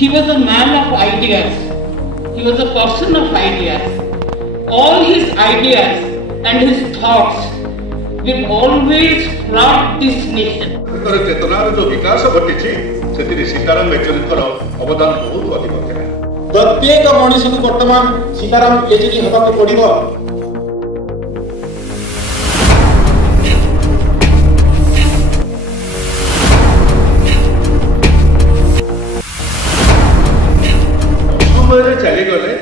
He was a man of ideas. He was a person of ideas. All his ideas and his thoughts will always prompt this nation. चेतनार जो विकास घटी से सीताराम येचुरी अवदान बहुत अधिक था। प्रत्येक मनुष्य को वर्तमान सीताराम येचुरी होगा पड़ो। चलीगले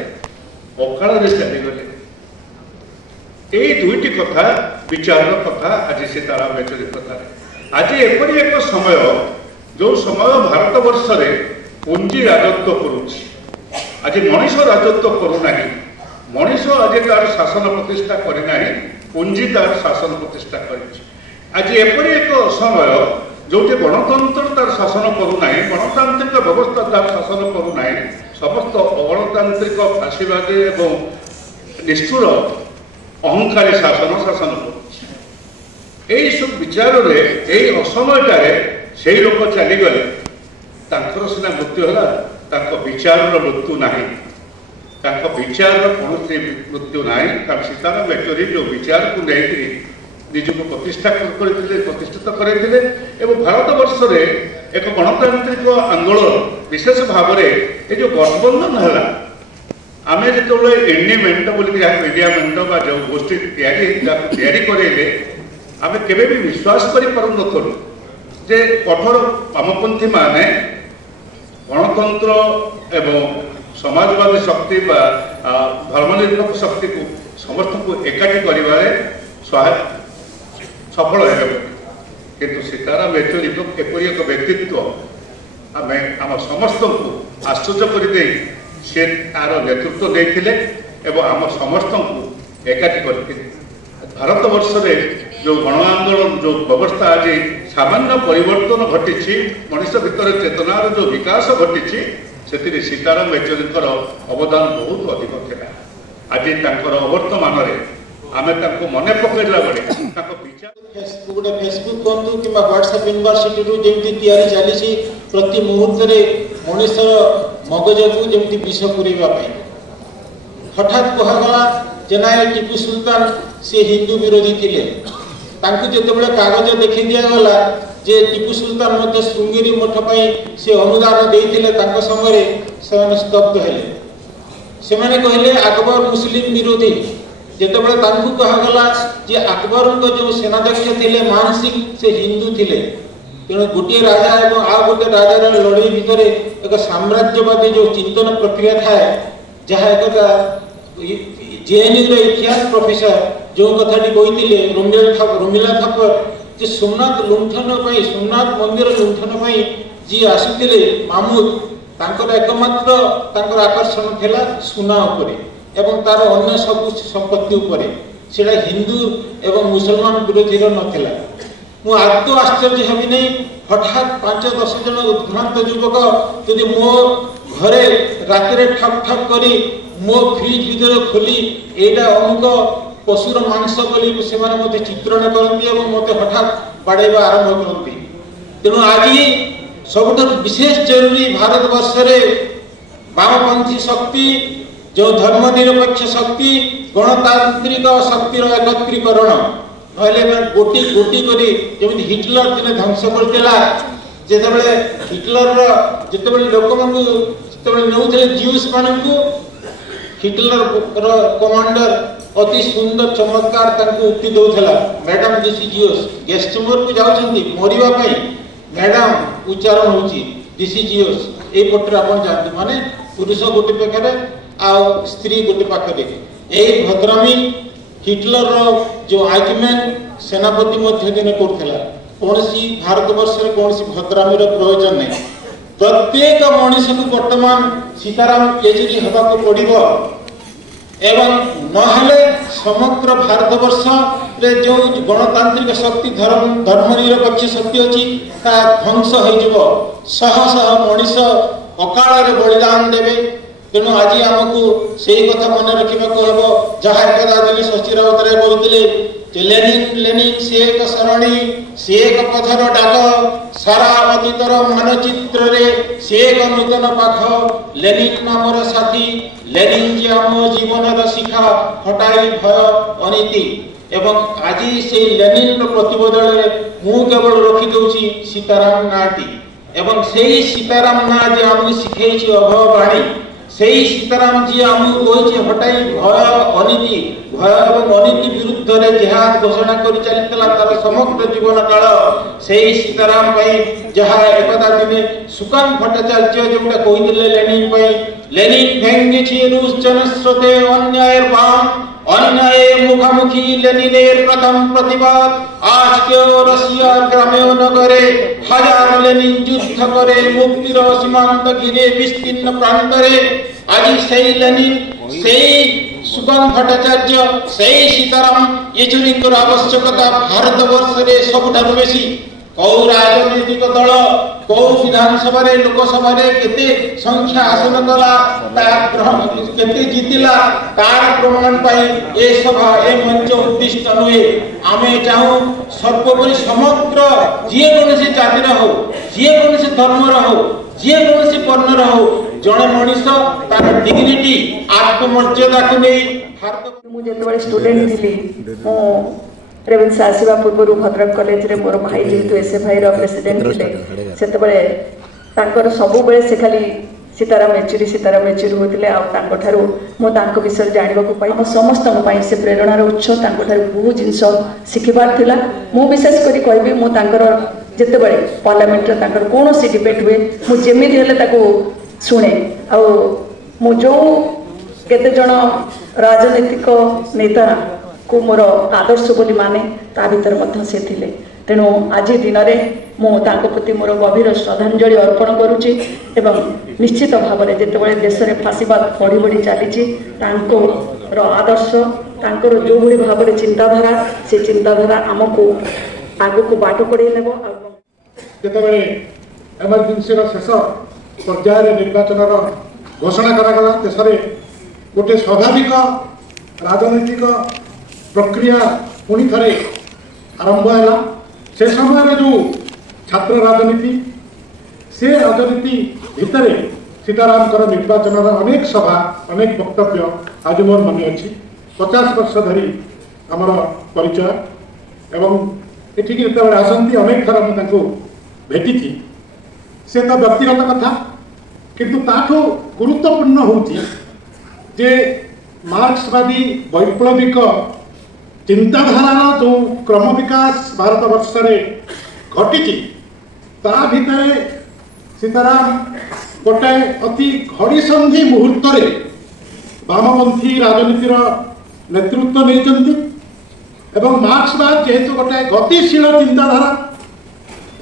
अकाल चलीगले यही दुईटी कथा विचार कथा आज सीताराम येचुरी कथा आज एपरी एक समय जो समय भारत वर्ष रे पुंजी राजत्व करुछि आज मनीष राजत्व करूना मनीष आज तार शासन प्रतिष्ठा करना पुंजी तार शासन प्रतिष्ठा कर आज एपरी एक समय जो गणतंत्र तार शासन करूना गणतांत्रिक व्यवस्था तार शासन करूना समस्त अगणतांत्रिक फाशीबादी एवं निष्ठुर अहंकारी शासन शासन कर सब विचार असमयटार से लोक चलीगले सीना मृत्यु है विचार मृत्यु ना विचार कौन मृत्यु ना सीताराम येचुरी जो विचार को लेकर निजक प्रतिष्ठित करते भारत वर्ष रे एक गणतांत्रिक आंदोलन विशेष भाव में ये जो गठबंधन है आम जो एनडीए मेंट बोल इंडिया मेंट जो गोष्ठी तैयारी करेले आम केवे भी विश्वास करूँ जे कठोर वामपंथी माने गणतंत्र एवं समाजवादी शक्ति धर्मनिरपेक्ष शक्ति को समस्त को एकाठी कर सफल है किंतु सीताराम येचुरी एपरी एक व्यक्तित्व आम आम समस्त को आश्चर्य करदे से तार नेतृत्व देते आम समस्त को एकाठी करते भारत वर्ष रे जो गण आंदोलन जो व्यवस्था आज सामान्य परिवर्तन घटी मनीष भितर चेतनार जो विकास घटी से सीताराम येचुरी अवदान बहुत अधिक था आज अवर्तमान आमे मन पकड़ा बेले गोटे फेसबुक कहतु कि व्हाट्सएप यूनिवर्सिटी जमी तैयारी चली प्रति मुहूर्त मनुष्य मगज को जमी विष पुरैवाई हठात कहगला जे ना टीपू सुल्तान से हिंदू विरोधी थे जिते कागज देखी दिगला जे टीपू सुल्तान मध्य श्रृंगेरी मठ पर से अनुदान देते समय से स्तब्ध है से कहले अकबर मुस्लिम विरोधी जिते कहगला जे अकबर जो सेनाध्यक्ष थे मान सिंह से हिंदू थे तेणु गोटे राजा और आ गोटे राजार लड़ई भितर एक साम्राज्यवादी जो चिंतन प्रक्रिया थाए जहाँ एक जेएनयू इतिहास प्रोफेसर जो कथाटी कहते रोमिला थापर जे सोमनाथ लुंठन सोमनाथ मंदिर लुंठन जी आसुले मामूद तांकर एकमात्र तांकर आकर्षण थिला सुना उपरे एवं तार अन्य सब संपत्ति उपरे सेटा हिंदू एवं मुसलमान विरोधी नथिला मु आदौ आश्चर्य हेबी नहीं हठात 5-10 जन उद्भ्रांत युवक यदि मो घरे राति ठप ठप करी मो फ्रिज भीतर खोली एटा अमुक पशुर मांस बोली से मत चित्रण करती मत हठात बाड़ेबा आरंभ करती तेणु आज सब विशेष जरूरी भारत वर्ष रे वामपंथी शक्ति जो धर्मनिरपेक्ष शक्ति गणतांत्रिक शक्तिर एकत्रीकरण ना गोटी गोटी करी जमी हिटलर दिने ध्वंस करदेला जिते हिटलर जिते लोक नौले जीवस मानू हिटलर कमांडर अति सुंदर चमत्कार उक्ति Daula madam this is yours guest chamber को जाऊँगी मरवाई मैडम उच्चारण हो दिस इज योर्स ये पटे आप जानते माने पुरुष गोटे पाखे आ स्त्री गोटे पाखे यही भद्रामी हिटलर जो आइकमैन सेनापति मध्य दिन करथिला कौन सी भारत वर्ष रे कौन सी भद्रामी प्रयोजन नहीं प्रत्येक मनुष्य को वर्तमान सीताराम येचुरी होगा पड़ो एवं नहले समग्र भारत वर्ष रे जो गणतांत्रिक शक्ति धर्मनिरपेक्ष शक्ति अच्छी ध्वंस हो शह शह मनीष अकाल बलिदान देवे तेणु आज आमको से कथा मन रखा हम जहाँ एकदा दिल्ली शशि राउत कहते लेनिन लेनिन से एक सरणी से एक पथर डाक सारा अतीतर मानचित्र रे से एक नूतन पाख लेनिन नामर साथी लेनिन जे आम जीवन शिखा हटाई भय अनीति एवं आज से लेनिन प्रतिबदल मु केवल रखी दूची सीताराम नाटी एवं सेही सीताराम ना जे आम शिखई अभवाणी सेही सीताराम जी आम कही हटाई भय अनीति भय और अनीति विरुद्ध रे जहाँ घोषणा कर चलता तार समग्र जीवन काल सेही सीताराम जहाँ एकदा दिने सुकान भट्टाचार्य जोटा कही लेनिन लेनिन भेंगी रूस जनस्रोते अन्याय बाम अन्याय मुखामुखी लेनिनेर प्रथम प्रतिवाद आज के रशिया ग्राम्य नगरे हजार लेनिन युद्ध करे मुक्तिर सीमांत घिरे विस्तीर्ण प्रांतरे आज सेही लेनिन सेही सुकान भट्टाचार्य सेही सीताराम येचुरींकर आवश्यकता भारत वर्ष रे सबुठारु बेसी कौ राजनीतिक दल कौ विधानसभा लोकसभा केते संख्या आसन कला केते जीतिला तार प्रमाण पाई ए सभा ए मंच उद्दिष्ट नुहे आमे चाहू सर्वोपरि समग्र जे कोनसी जातिर हो जे कोनसी धर्मर हो जे कोनसी वर्णर हो जड़े मनीष तार डिग्निटी आत्ममर्यादा को नहीं भारत मुझे जेतबे स्टूडेंट थिली रेवेन्सा आसवा पूर्व भद्रक कॉलेज रे मोर भाई जेतु एसएफआई रो प्रेसिडेंट थिले सेतबे तांकर सबु बेले से खाली सीताराम येचुरी होतिले आ तांको ठारू मो तांको विषय जानिबा को पाई समस्त पाई से प्रेरणार उत्स तांको ठारू बहु जिंस शिखिबार थिला मो विशेष करी कहबी मो तांकर जेतेबे पार्लियामेंट रे तांकर कोनोसी डिबेट हुए मो जेमिति हेले ताको सुने आ मो जो केते जण राजनीतिक नेता को मोर आदर्श बोली माने ता भीतर मध्य से थिले तेणु आज दिन में मुझे प्रति मोर गभीर श्रद्धांजलि अर्पण करुच्ची एवं निश्चित भाव में जितेबाला देश में फाशीवाद बढ़ी बढ़ी चली आदर्श तांकर जो भाई भाव में चिंताधारा से चिंताधारा आमको आग को बाट कड़े नेब जितेबाला एमरजेंसी शेष पर्यायर निर्वाचन घोषणा करागला देश में गोटे स्वाभाविक राजनैतिक प्रक्रिया पुणी थे आरंभ है से समय जो छात्र राजनीति से राजनीति भितर सीताराम निर्वाचन अनेक सभा अनेक वक्तव्य आज मोर मन अच्छी 50 वर्ष धरी आमर परिचय एवं एठिक जिते आसती अनेक थर मुझे भेटी से तो व्यक्तिगत कथा किंतु ताठू गुरुत्वपूर्ण होची जे मार्क्सवादी वैप्लविक चिंताधारा जो क्रम विकास भारत वर्ष घटी ता भितर सीताराम गोटे अति घड़ीसंधि मुहूर्त वामपंथी राजनीतिर नेतृत्व नहीं एवं मार्क्सवाद जेहेतु गोटे गतिशील चिंताधारा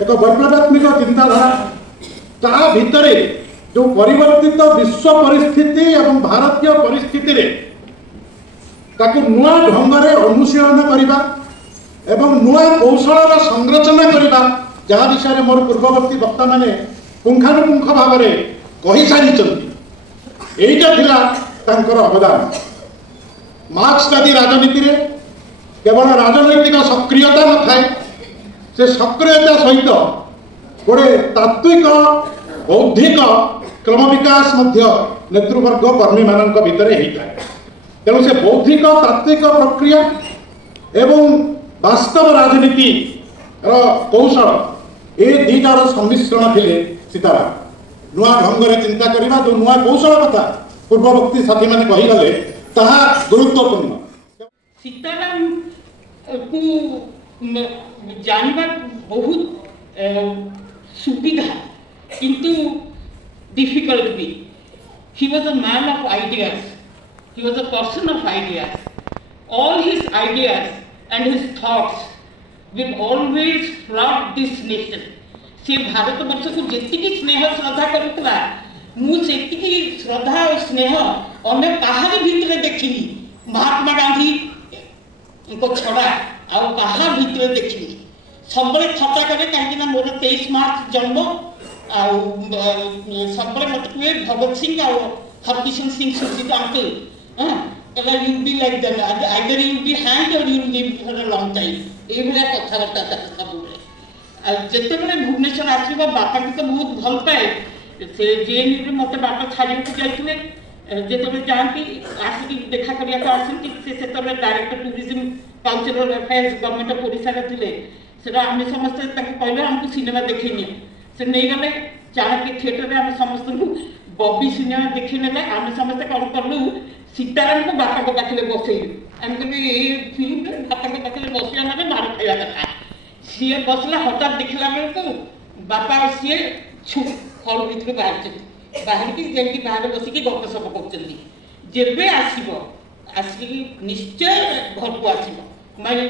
एक वैप्लवात्मक चिंताधारा ता भितर जो परिवर्तित विश्व परिस्थिति एवं भारतीय परिस्थिति ताकू नुआ ढंग से अनुशीलन करवा एवं नुआ कौशल संरचना करवा जहाँ विषय मोर पूर्ववर्ती वक्ता मैंने पुंखानुपुंख भाव में कही सारी यहीटा अवदान मार्क्सवादी राजनीति रे केवल राजनैतिक सक्रियता न थाए से सक्रियता सहित गोटे तात्विक बौद्धिक क्रम विकास नेतृवर्ग कर्मी मान भितर होता है तेणु से बौद्धिक तात्विक प्रक्रिया एवं वास्तव राजनीति कौशल ए दुईटार सम्मिश्रण थे सीताराम नुआ ढंग से चिंता करवा जो नुआ कौशल कथा पूर्ववर्ती साथी मैंने कहीगले ताहा गुरुत्वपूर्ण सीताराम को जानवा बहुत सुविधा किंतु डिफिकल्ट भी he was a man of ideas he was a person of ideas all his ideas and his thoughts will always flood this nation से भारत वर्ष को जेतिकी स्नेह श्रद्धा करुला मु सेतिकी श्रद्धा और स्नेह अन्य कहानी भितर देखिनी महात्मा गांधी को छड़ा आ कहा भितर देखिनी सब थट्टा करे कहीं मोर 23 मार्च जन्म आ सब मत भगत सिंह आ Harkishan Singh Surjeet uncle you'll be like them, either you'll be hanged or you'll live for a long time. ये भला कथाबार्ता सब जितेबले भुवनेश्वर आसवा बापा को तो बहुत भल पाए से जेएनयू मत बापा छाड़ी जाते जितेबले जाती आसिक देखा करने आसती से director tourism cultural affairs government of Odisha थे से आम समस्ते कहले आमको सिनेमा देखनी से नहीं गले चाणक्य थिएटर में आम समस्त बॉबी सिनेमा देखी ने आम समस्ते कौन कलु सीताराम को बापा को पाखे बसैलु आम कहले ये फिल्म बापा को पाखे बसवा ना मार खावा कथा सी बसला हठात देखला बेलू बापा सी हल भर बाहर की जमी बाहर बसिक गपसप कर आसिक निश्चय घर को आसो my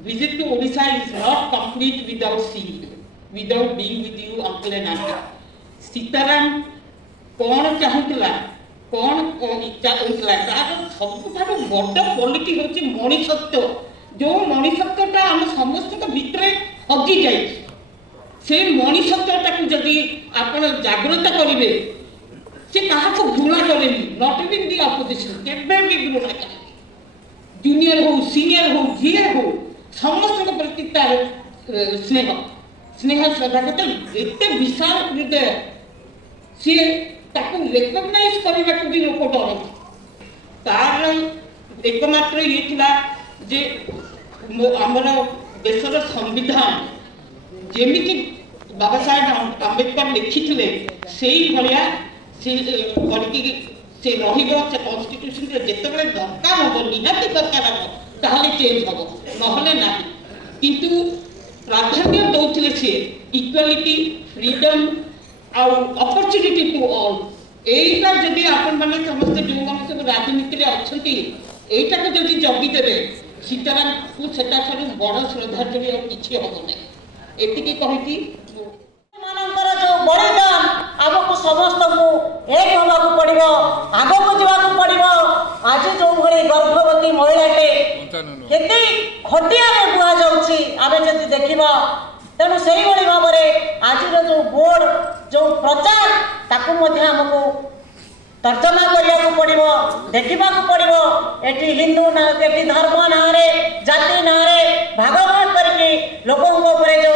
visit to Odisha is not complete without seeing you, without being with you, uncle and auntie. Sitaram कौन चाहूला कौन इच्छा होता तार सबुठ बड़ क्वालिटी हूँ मणिसत्व जो मणिसत्वटा आम समस्त भितर हजि जाए से मणिसत्वटा जदि आप जागृत करेंगे से क्या घृणा करें नॉट इवन दी अपोजिशन केवे भी घृणा करें जूनियर हो सीनियर हो जी हो समस्त प्रति तार स्नेह स्नेह श्रद्धा करते एत विशाल हृदय सी रेकग्नाइज करने को भी लोक डरती तार एकमात्र ये थिला जे आमर देशर संविधान जेमिति बाबा साहेब आंबेडकर लिखिथिले सेही भलिया से करके से रहिबो से कॉन्स्टिट्यूशन रे जेतेबेले दरकार हो निहाती दरकार हो ताहले चेंज हम नहले ना किंतु प्राधान्य दौले सी इक्वालिटी फ्रीडम आउ अपॉर्चुनिटी टू ऑल एटा जदि आपण माने समस्त जो माने सब राजनीति रे अछंती एटा को जदि जगी देबे सीताराम को सेटा सब बड़ श्रद्धांजलि और किछि होबो नै एतिकी कहिति मानकर जो बलिदान आमको समस्त को एक होबाकू पड़िबो आगो को जवाकू पड़िबो आज जो भली गर्भवती महिलाटे केते खटिया रे बुआ जाउची आबे जति देखिबा तेणु सही भली भाबरे आज जो बोर्ड जो प्रचार ताकू मध्ये हमको तर्जमा करिया पड़िबो देखिबा को पड़िबो एटी हिंदू ना एटी धर्म ना रे जाति ना रे भाग भाग करके लोगों को ऊपर जो